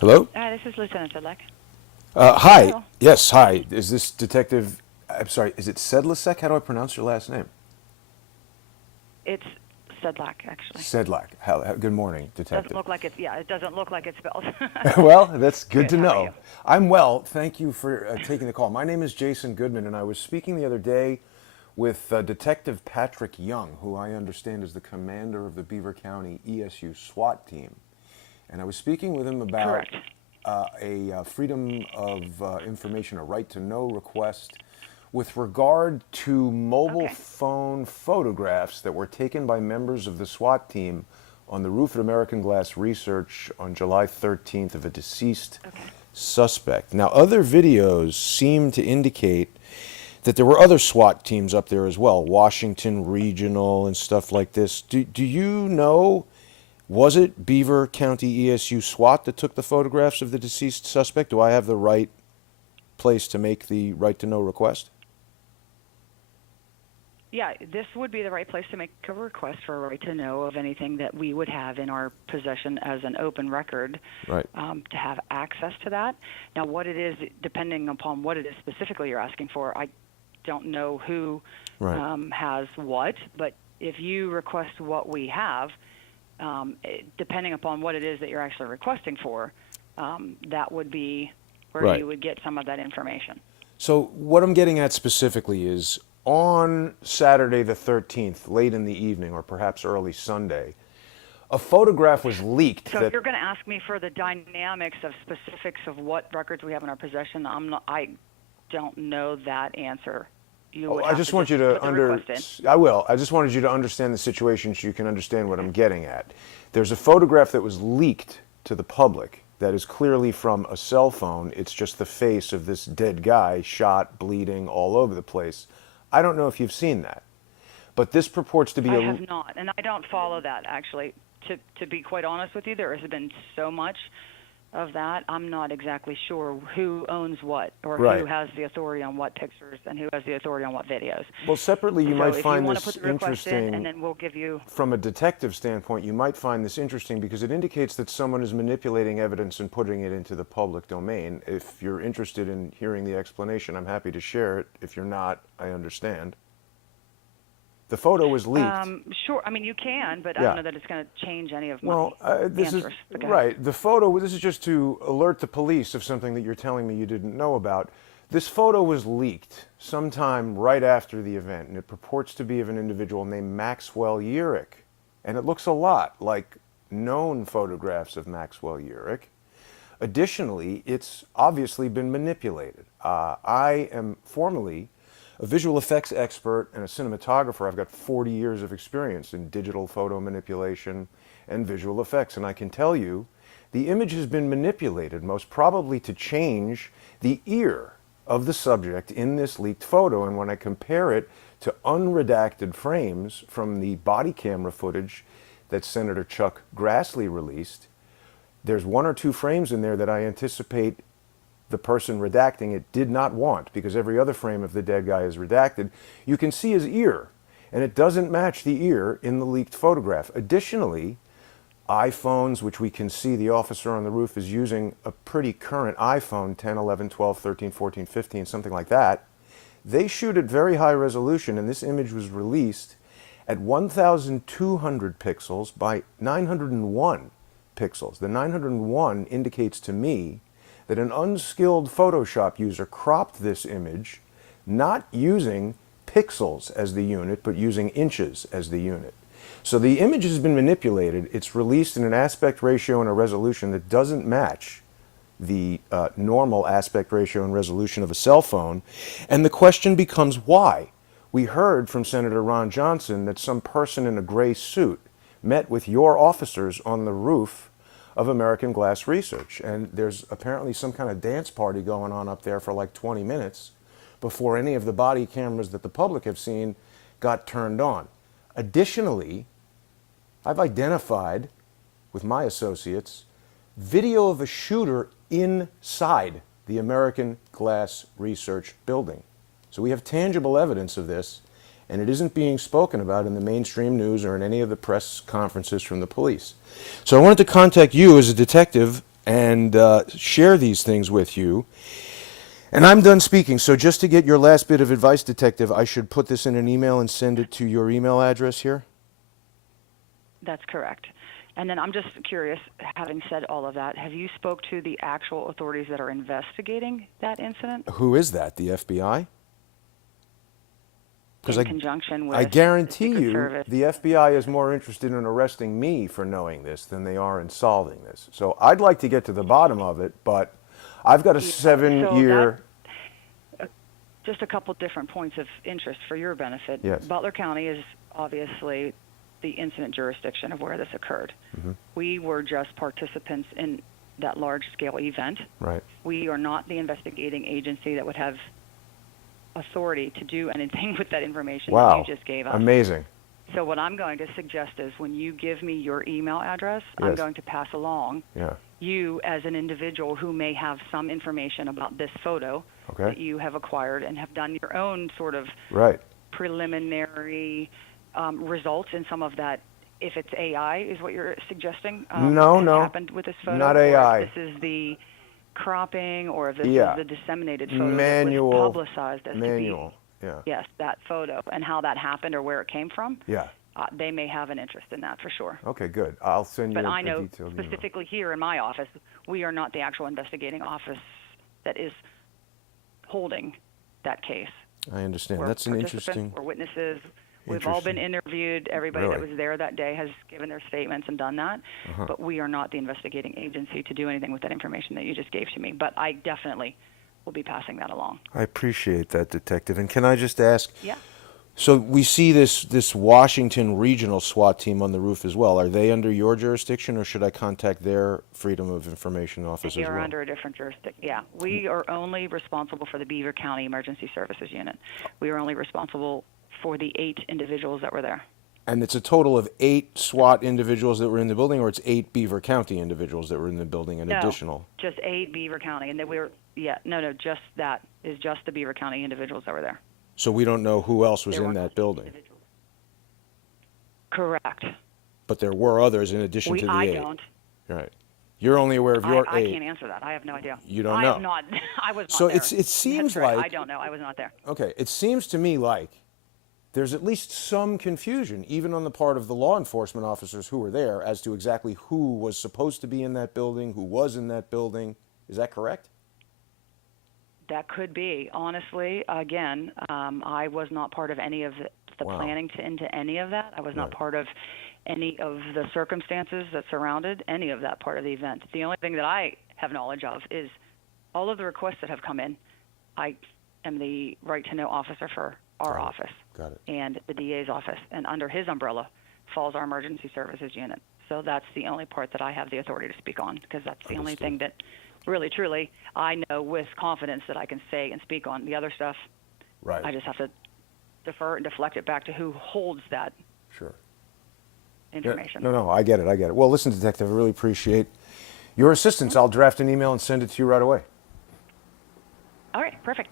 Hello? This is Lieutenant Sedlacek. Hi. Hello. Yes, hi. Is this Detective, I'm sorry, is it Sedlacek? How do I pronounce your last name? It's Sedlacek, actually. Sedlak. Good morning, Doesn't Detective. look like it's, yeah, it doesn't look like it's spelled. Well, that's good to How are know. you? I'm well. Thank you for taking the call. My name is Jason Goodman, and I was speaking the other day with Detective Patrick Young, who I understand is the commander of the Beaver County ESU SWAT team. And I was speaking with him about Correct. a Freedom of Information, a right to know request with regard to mobile Okay. phone photographs that were taken by members of the SWAT team on the roof at American Glass Research on July 13th of a deceased Okay. suspect. Now, other videos seem to indicate that there were other SWAT teams up there as well, Washington Regional and stuff like this. Do you know, was it Beaver County ESU SWAT that took the photographs of the deceased suspect? Do I have the right place to make the right to know request? Yeah, this would be the right place to make a request for a right to know of anything that we would have in our possession as an open record, Right. to have access to that. Now, what it is, depending upon what it is specifically you're asking for, I don't know who Right. has what, but if you request what we have, depending upon what it is that you're actually requesting for, that would be where Right. you would get some of that information. So what I'm getting at specifically is on Saturday the 13th, late in the evening or perhaps early Sunday, a photograph was leaked So that if you're going to ask me for the dynamics of specifics of what records we have in our possession, I don't know that answer. You would I have just to want you to put the request in. I will. I just wanted you to understand the situation so you can understand what I'm getting at. There's a photograph that was leaked to the public that is clearly from a cell phone. It's just the face of this dead guy, shot, bleeding all over the place. I don't know if you've seen that, but this purports to be I a have not, and I don't follow that, actually. To be quite honest with you, there has been so much of that. I'm not exactly sure who owns what or Right. who has the authority on what pictures and who has the authority on what videos. Well, separately, you So might if you find want to this put the request in, interesting. and then we'll give you. From a detective standpoint, you might find this interesting because it indicates that someone is manipulating evidence and putting it into the public domain. If you're interested in hearing the explanation, I'm happy to share it. If you're not, I understand. The photo was leaked. Sure. I mean, you can, but I Yeah. don't know that it's going to change any of my Well, this is answers. But go ahead. right. The photo, this is just to alert the police of something that you're telling me you didn't know about. This photo was leaked sometime right after the event, and it purports to be of an individual named Maxwell Urick. And it looks a lot like known photographs of Maxwell Urick. Additionally, it's obviously been manipulated. I am formally a visual effects expert and a cinematographer. I've got 40 years of experience in digital photo manipulation and visual effects, and I can tell you the image has been manipulated, most probably to change the ear of the subject in this leaked photo. And when I compare it to unredacted frames from the body camera footage that Senator Chuck Grassley released, there's one or two frames in there that I anticipate the person redacting it did not want, because every other frame of the dead guy is redacted. You can see his ear, and it doesn't match the ear in the leaked photograph. Additionally, iPhones, which we can see the officer on the roof is using a pretty current iPhone, 10, 11, 12, 13, 14, 15, something like that, they shoot at very high resolution, and this image was released at 1,200 pixels by 901 pixels. The 901 indicates to me that an unskilled Photoshop user cropped this image, not using pixels as the unit, but using inches as the unit. So the image has been manipulated. It's released in an aspect ratio and a resolution that doesn't match the normal aspect ratio and resolution of a cell phone. And the question becomes why? We heard from Senator Ron Johnson that some person in a gray suit met with your officers on the roof of American Glass Research. And there's apparently some kind of dance party going on up there for like 20 minutes before any of the body cameras that the public have seen got turned on. Additionally, I've identified with my associates video of a shooter inside the American Glass Research building. So we have tangible evidence of this, and it isn't being spoken about in the mainstream news or in any of the press conferences from the police. So I wanted to contact you as a detective and share these things with you. And I'm done speaking. So just to get your last bit of advice, Detective, I should put this in an email and send it to your email address here? That's correct. And then I'm just curious, having said all of that, have you spoke to the actual authorities that are investigating that incident? Who is that? The FBI? In conjunction with I guarantee the Secret you Service. the FBI is more interested in arresting me for knowing this than they are in solving this. So I'd like to get to the bottom of it, but I've got a So 7-year... Just a couple different points of interest for your benefit. Yes. Butler County is obviously the incident jurisdiction of where this occurred. Mm-hmm. We were just participants in that large-scale event. Right. We are not the investigating agency that would have authority to do anything with that information that Wow. you just gave us. Amazing. So what I'm going to suggest is when you give me your email address, I'm Yes. going to pass along Yeah. you as an individual who may have some information about this photo Okay. that you have acquired and have done your own sort of Right. preliminary results in some of that. If it's AI is what you're suggesting, No, has no. happened with this photo, Not or AI. if this is the cropping, or if this Yeah. is the disseminated photo Manual. that was publicized as Manual. to Yeah. be, yes, that photo and how that happened or where it came from. Yeah. They may have an interest in that for sure. Okay, good. I'll send you But I a know detailed email. specifically here in my office, we are not the actual investigating office that is holding that case. I understand. We're That's an participants, interesting... we're witnesses. We've all been interviewed. Everybody that Really? was there that day has given their statements and done that. Uh-huh. But we are not the investigating agency to do anything with that information that you just gave to me. But I definitely will be passing that along. I appreciate that, Detective. And can I just ask... Yeah. So we see this Washington regional SWAT team on the roof as well. Are they under your jurisdiction, or should I contact their Freedom of Information office They as are well? under a different jurisdiction. Yeah, we are only responsible for the Beaver County Emergency Services Unit. We are only responsible for the 8 individuals that were there. And it's a total of 8 SWAT individuals that were in the building, or it's 8 Beaver County individuals that were in the building, an additional? Just 8 Beaver County, and then just that is just the Beaver County individuals that were there. So we don't know who else was There in were that building. individuals. Correct. But there were others in addition to the 8. I don't. Right. You're only aware of your 8. I can't answer that. I have no idea. You don't I know. have not. I was not So there. it seems That's right. like... I don't know. I was not there. Okay, it seems to me like there's at least some confusion, even on the part of the law enforcement officers who were there, as to exactly who was supposed to be in that building, who was in that building. Is that correct? That could be. Honestly, again, I was not part of any of the Wow. planning into any of that. I was not Right. part of any of the circumstances that surrounded any of that part of the event. The only thing that I have knowledge of is all of the requests that have come in. I am the right-to-know officer for our office Got it. and the DA's office, and under his umbrella falls our emergency services unit. So that's the only part that I have the authority to speak on, because that's the only thing that really, truly, I know with confidence that I can say and speak on. The other stuff, Right. I just have to defer and deflect it back to who holds that Sure. information. No, I get it. Well, listen, Detective, I really appreciate your assistance. I'll draft an email and send it to you right away. All right, perfect.